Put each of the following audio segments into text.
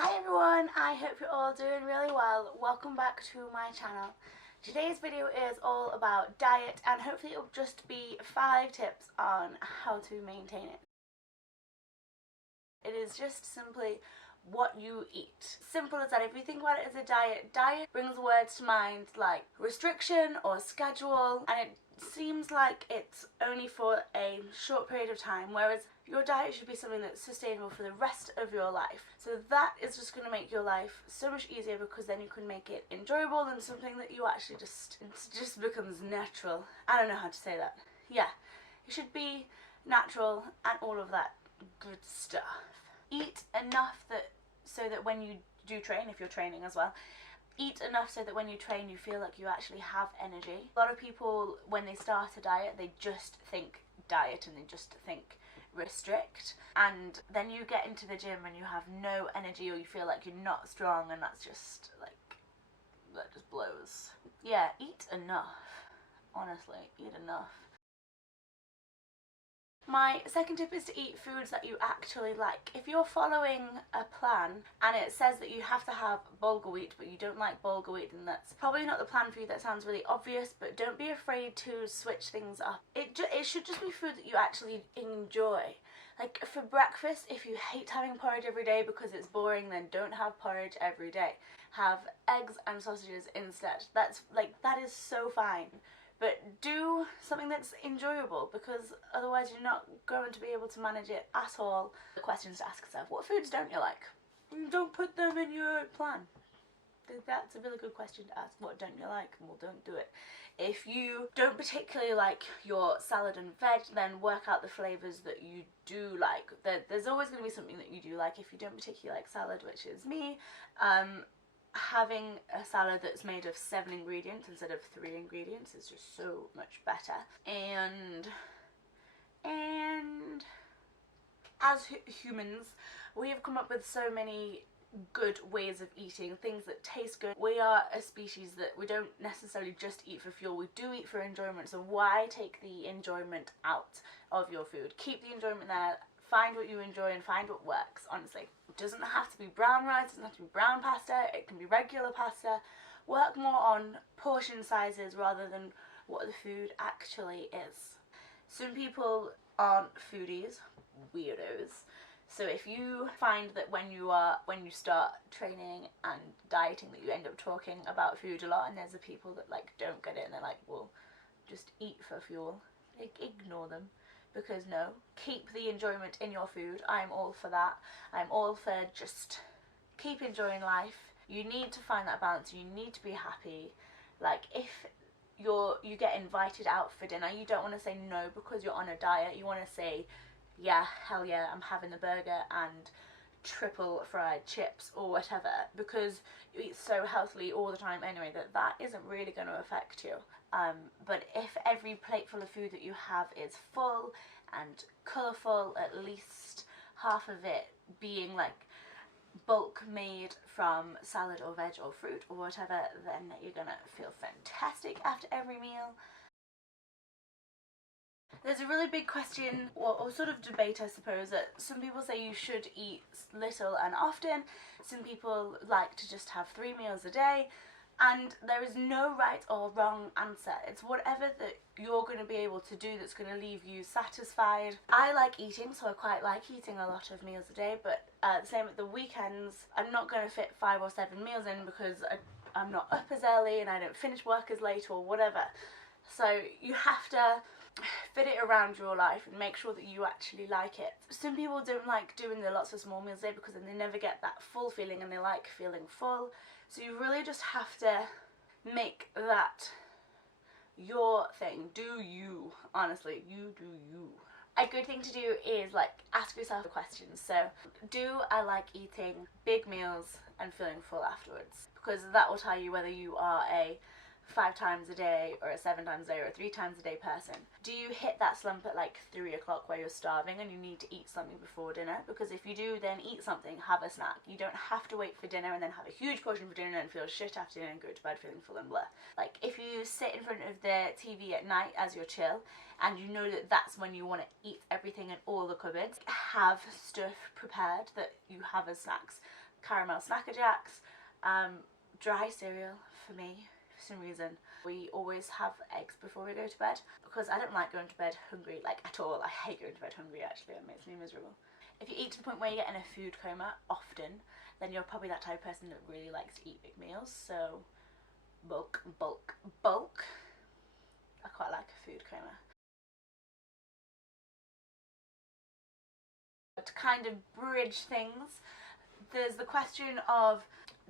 Hi everyone, I hope you're all doing really well. Welcome back to my channel. Today's video is all about diet and hopefully it'll just be 5 tips on how to maintain it. It is just simply what you eat. Simple as that. If you think about it as a diet brings words to mind like restriction or schedule, and it seems like it's only for a short period of time, whereas your diet should be something that's sustainable for the rest of your life. So that is just going to make your life so much easier, because then you can make it enjoyable and something that you actually it just becomes natural. I don't know how to say that. Yeah, it should be natural and all of that good stuff. Eat enough so that when you do train, if you're training as well, eat enough so that when you train you feel like you actually have energy. A lot of people, when they start a diet, they just think diet and they just think restrict, and then you get into the gym and you have no energy or you feel like you're not strong, and that's just like, that just blows. Yeah, eat enough. Honestly, eat enough. My second tip is to eat foods that you actually like. If you're following a plan and it says that you have to have bulgur wheat but you don't like bulgur wheat, then that's probably not the plan for you. That sounds really obvious, but don't be afraid to switch things up. It should just be food that you actually enjoy. Like for breakfast, if you hate having porridge every day because it's boring, then don't have porridge every day. Have eggs and sausages instead. That is so fine. But do something that's enjoyable, because otherwise you're not going to be able to manage it at all. The questions to ask yourself: what foods don't you like? Don't put them in your plan. That's a really good question to ask. What don't you like? Well, don't do it. If you don't particularly like your salad and veg, then work out the flavours that you do like. There's always going to be something that you do like. If you don't particularly like salad, which is me, having a salad that's made of 7 ingredients instead of 3 ingredients is just so much better. And as humans, we have come up with so many good ways of eating, things that taste good. We are a species that we don't necessarily just eat for fuel, we do eat for enjoyment. So why take the enjoyment out of your food? Keep the enjoyment there. Find what you enjoy and find what works, honestly. It doesn't have to be brown rice, it doesn't have to be brown pasta, it can be regular pasta. Work more on portion sizes rather than what the food actually is. Some people aren't foodies, weirdos. So if you find that when you start training and dieting that you end up talking about food a lot, and there's the people that like don't get it and they're like, well, just eat for fuel, ignore them. Because no, keep the enjoyment in your food. I'm all for that. I'm all for just keep enjoying life. You need to find that balance. You need to be happy. Like if you get invited out for dinner, you don't want to say no because you're on a diet. You want to say, yeah, hell yeah, I'm having the burger and triple fried chips or whatever, because you eat so healthily all the time anyway that isn't really going to affect you. But if every plateful of food that you have is full and colourful, at least half of it being like bulk made from salad or veg or fruit or whatever, then you're gonna feel fantastic after every meal. There's a really big question, or sort of debate I suppose, that some people say you should eat little and often, some people like to just have 3 meals a day, and there is no right or wrong answer. It's whatever that you're going to be able to do that's going to leave you satisfied. I like eating, so I quite like eating a lot of meals a day, but the same at the weekends, I'm not going to fit 5 or 7 meals in because I'm not up as early and I don't finish work as late or whatever. So you have to fit it around your life and make sure that you actually like it. Some people don't like doing the lots of small meals a day because then they never get that full feeling and they like feeling full. So you really just have to make that your thing. Do you, honestly, you do you. A good thing to do is like ask yourself the questions. So do I like eating big meals and feeling full afterwards? Because that will tell you whether you are a 5 times a day or a 7 times a day or a 3 times a day person. Do you hit that slump at like 3 o'clock where you're starving and you need to eat something before dinner? Because if you do, then eat something, have a snack. You don't have to wait for dinner and then have a huge portion for dinner and feel shit after dinner and go to bed feeling full and blah. Like if you sit in front of the TV at night as you're chill and you know that that's when you want to eat everything in all the cupboards, have stuff prepared that you have as snacks. caramel Snacker Jacks, dry cereal for me for some reason. We always have eggs before we go to bed because I don't like going to bed hungry, like at all. I hate going to bed hungry actually, it makes me miserable. If you eat to the point where you get in a food coma often, then you're probably that type of person that really likes to eat big meals, so bulk, bulk, bulk. I quite like a food coma. To kind of bridge things, there's the question of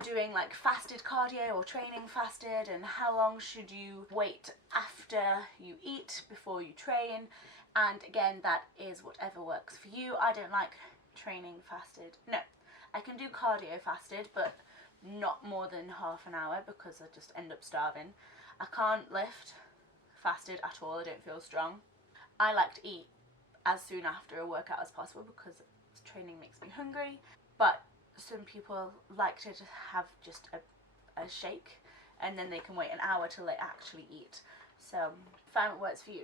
doing like fasted cardio or training fasted, and how long should you wait after you eat before you train, and again, that is whatever works for you. I don't like training fasted. No, I can do cardio fasted, but not more than half an hour because I just end up starving. I can't lift fasted at all, I don't feel strong. I like to eat as soon after a workout as possible because training makes me hungry, but some people like to have just a shake and then they can wait an hour till they actually eat. So find what works for you.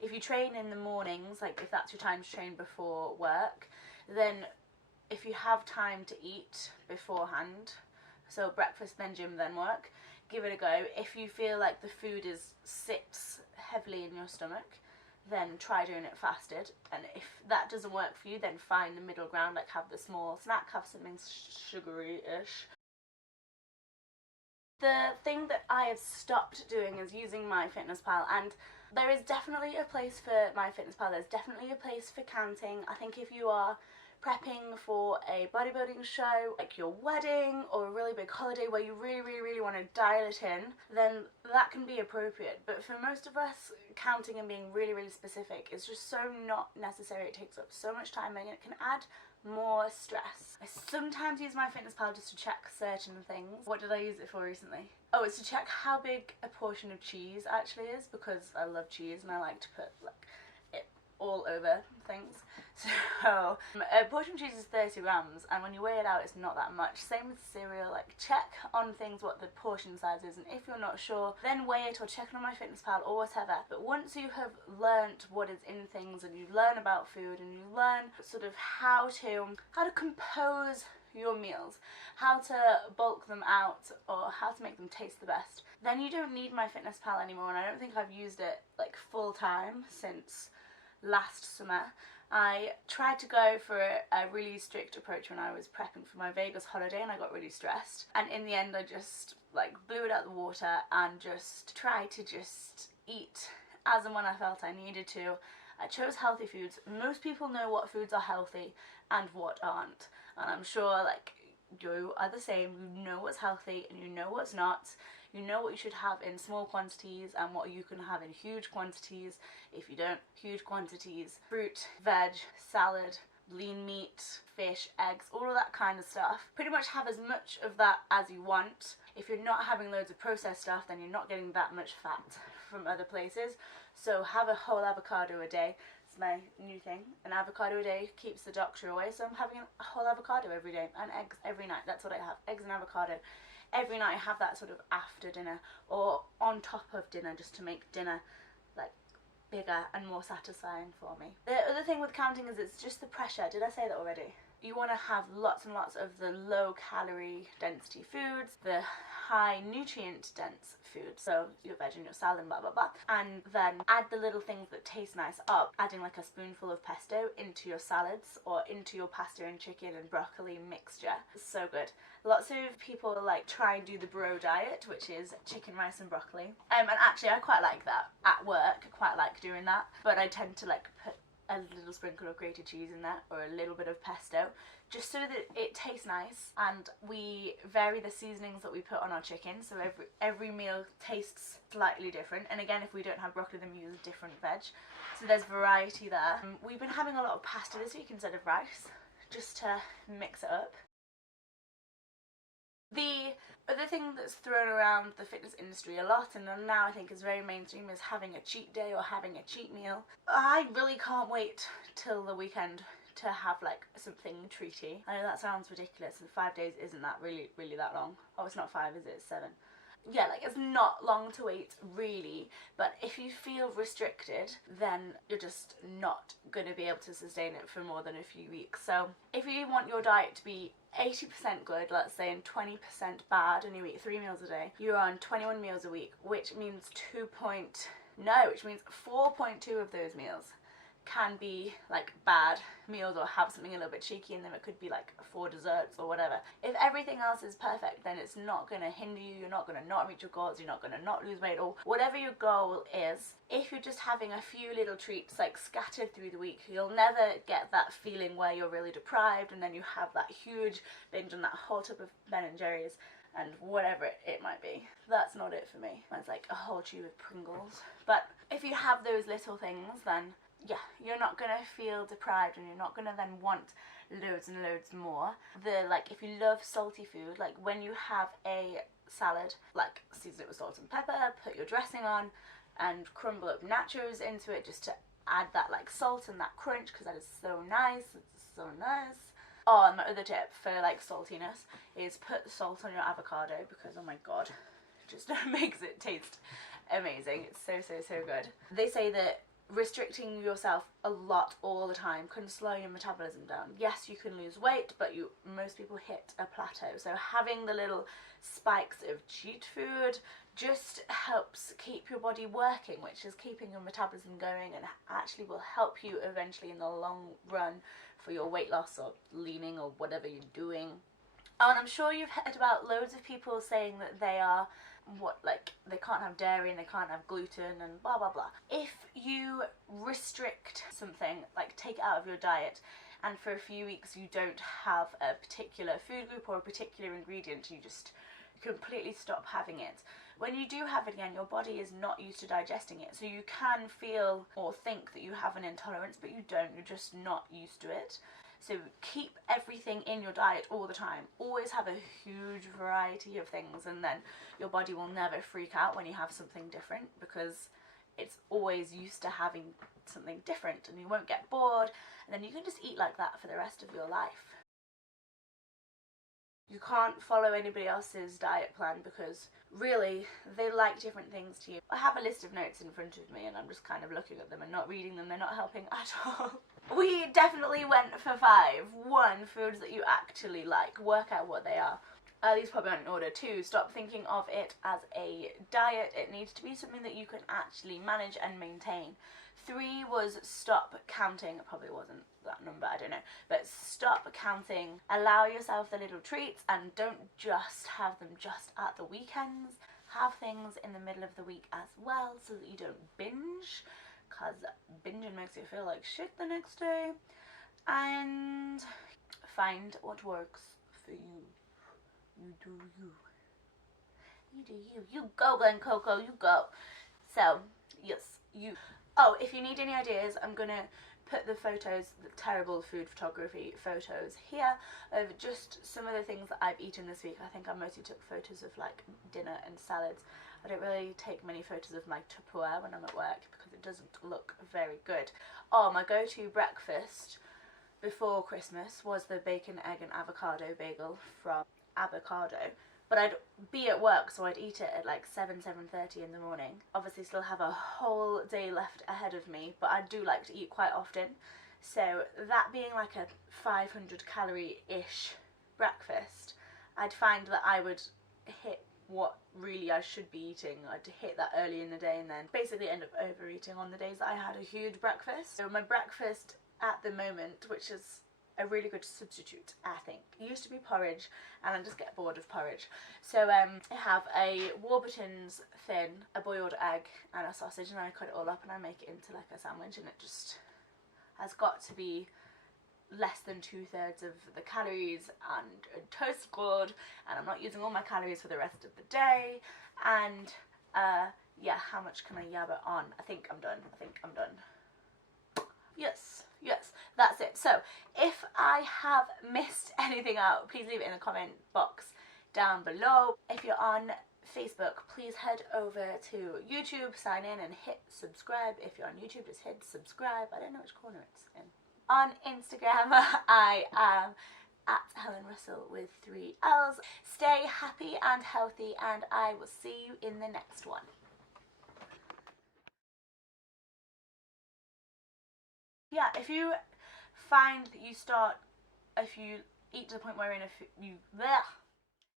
If you train in the mornings, like if that's your time to train before work, then if you have time to eat beforehand, so breakfast then gym then work, give it a go. If you feel like the food sits heavily in your stomach, then try doing it fasted, and if that doesn't work for you, then find the middle ground, like have the small snack, have something sugary-ish. The thing that I have stopped doing is using MyFitnessPal, and there is definitely a place for MyFitnessPal, there's definitely a place for counting. I think if you are prepping for a bodybuilding show, like your wedding or a really big holiday where you really want to dial it in, then that can be appropriate. But for most of us, counting and being really specific is just so not necessary. It takes up so much time and it can add more stress. I sometimes use MyFitnessPal just to check certain things. What did I use it for recently? Oh, it's to check how big a portion of cheese actually is, because I love cheese and I like to put like it all over things. So a portion of cheese is 30 grams, and when you weigh it out it's not that much. Same with cereal, like check on things what the portion size is, and if you're not sure, then weigh it or check it on MyFitnessPal or whatever. But once you have learnt what is in things and you learn about food and you learn sort of how to compose your meals, how to bulk them out or how to make them taste the best, then you don't need MyFitnessPal anymore. And I don't think I've used it like full time since last summer. I tried to go for a really strict approach when I was prepping for my Vegas holiday, and I got really stressed, and in the end I just like blew it out the water and just tried to just eat as and when I felt I needed to. I chose healthy foods. Most people know what foods are healthy and what aren't, and I'm sure like you are the same. You know what's healthy and you know what's not. You know what you should have in small quantities and what you can have in huge quantities. If you don't, huge quantities. Fruit, veg, salad, lean meat, fish, eggs, all of that kind of stuff. Pretty much have as much of that as you want. If you're not having loads of processed stuff, then you're not getting that much fat from other places. So have a whole avocado a day. It's my new thing. An avocado a day keeps the doctor away, so I'm having a whole avocado every day, and eggs every night. That's what I have, eggs and avocado. Every night I have that sort of after dinner or on top of dinner, just to make dinner like bigger and more satisfying for me. The other thing with counting is it's just the pressure. Did I say that already? You want to have lots and lots of the low calorie density foods, the high nutrient dense foods, so your veg and your salad and blah blah blah, and then add the little things that taste nice up, adding like a spoonful of pesto into your salads or into your pasta and chicken and broccoli mixture. It's so good. Lots of people like try and do the bro diet, which is chicken, rice and broccoli, and actually I quite like that at work. I quite like doing that, but I tend to like put a little sprinkle of grated cheese in there or a little bit of pesto, just so that it tastes nice, and we vary the seasonings that we put on our chicken, so every meal tastes slightly different. And again, if we don't have broccoli, then we use a different veg, so there's variety there. We've been having a lot of pasta this week instead of rice, just to mix it up. The other thing that's thrown around the fitness industry a lot, and now I think is very mainstream, is having a cheat day or having a cheat meal. I really can't wait till the weekend to have like something treaty. I know that sounds ridiculous, and 5 days isn't that really that long. Oh, it's not 5, is it? It's 7. yeah, like it's not long to wait really, but if you feel restricted, then you're just not going to be able to sustain it for more than a few weeks. So if you want your diet to be 80% good, let's say, and 20% bad, and you eat 3 meals a day, you're on 21 meals a week, which means 4.2 of those meals can be like bad meals or have something a little bit cheeky in them. It could be like 4 desserts or whatever. If everything else is perfect, then it's not going to hinder you, you're not going to not reach your goals, you're not going to not lose weight, or whatever your goal is. If you're just having a few little treats like scattered through the week, you'll never get that feeling where you're really deprived and then you have that huge binge on that whole tub of Ben and Jerry's and whatever it might be. That's not it for me. It's like a whole tube of Pringles. But if you have those little things, then yeah, you're not going to feel deprived and you're not going to then want loads and loads more. If you love salty food, like when you have a salad, like season it with salt and pepper, put your dressing on and crumble up nachos into it just to add that like salt and that crunch, because that is so nice. It's so nice. Oh, and my other tip for like saltiness is put salt on your avocado, because oh my god, it just makes it taste amazing. It's so good. They say that restricting yourself a lot all the time can slow your metabolism down. Yes, you can lose weight, but most people hit a plateau. So having the little spikes of cheat food just helps keep your body working, which is keeping your metabolism going, and actually will help you eventually in the long run for your weight loss or leaning or whatever you're doing. Oh, and I'm sure you've heard about loads of people saying that they can't have dairy and they can't have gluten and blah blah blah. If you restrict something, like take it out of your diet, and for a few weeks you don't have a particular food group or a particular ingredient, you just completely stop having it. When you do have it again, your body is not used to digesting it, so you can feel or think that you have an intolerance, but you don't, you're just not used to it. So keep everything in your diet all the time. Always have a huge variety of things, and then your body will never freak out when you have something different, because it's always used to having something different, and you won't get bored, and then you can just eat like that for the rest of your life. You can't follow anybody else's diet plan because really they like different things to you. I have a list of notes in front of me and I'm just kind of looking at them and not reading them. They're not helping at all. We definitely went for 5. 1, foods that you actually like. Work out what they are. These probably aren't in order. 2, stop thinking of it as a diet. It needs to be something that you can actually manage and maintain. 3 was stop counting. It probably wasn't that number, I don't know. But stop counting. Allow yourself the little treats and don't just have them just at the weekends. Have things in the middle of the week as well so that you don't binge, because binging makes you feel like shit the next day. And find what works for you. You do you. You do you. You go, Glen Coco, you go. So, yes, you. Oh, if you need any ideas, I'm going to put the photos, the terrible food photography photos here of just some of the things that I've eaten this week. I think I mostly took photos of like dinner and salads. I don't really take many photos of my Tupperware when I'm at work because it doesn't look very good. Oh, my go-to breakfast before Christmas was the bacon, egg and avocado bagel from Avocado. But I'd be at work, so I'd eat it at like 7:30 in the morning. Obviously still have a whole day left ahead of me, but I do like to eat quite often. So that being like a 500 calorie-ish breakfast, I'd find that I would hit what really I should be eating. I'd hit that early in the day and then basically end up overeating on the days that I had a huge breakfast. So my breakfast at the moment, which is a really good substitute, I think. It used to be porridge and I just get bored of porridge. So I have a Warburton's thin, a boiled egg and a sausage, and I cut it all up and I make it into like a sandwich, and it just has got to be less than 2/3 of the calories and a toast good, and I'm not using all my calories for the rest of the day. And yeah, how much can I yab it on? I think I'm done. Yes, that's it. So if I have missed anything out, please leave it in the comment box down below. If you're on Facebook, please head over to YouTube, sign in and hit subscribe. If you're on YouTube, just hit subscribe. I don't know which corner it's in. On Instagram, I am at Helen Russell with 3 L's. Stay happy and healthy, and I will see you in the next one. Yeah, if you find that if you eat to the point where you bleh,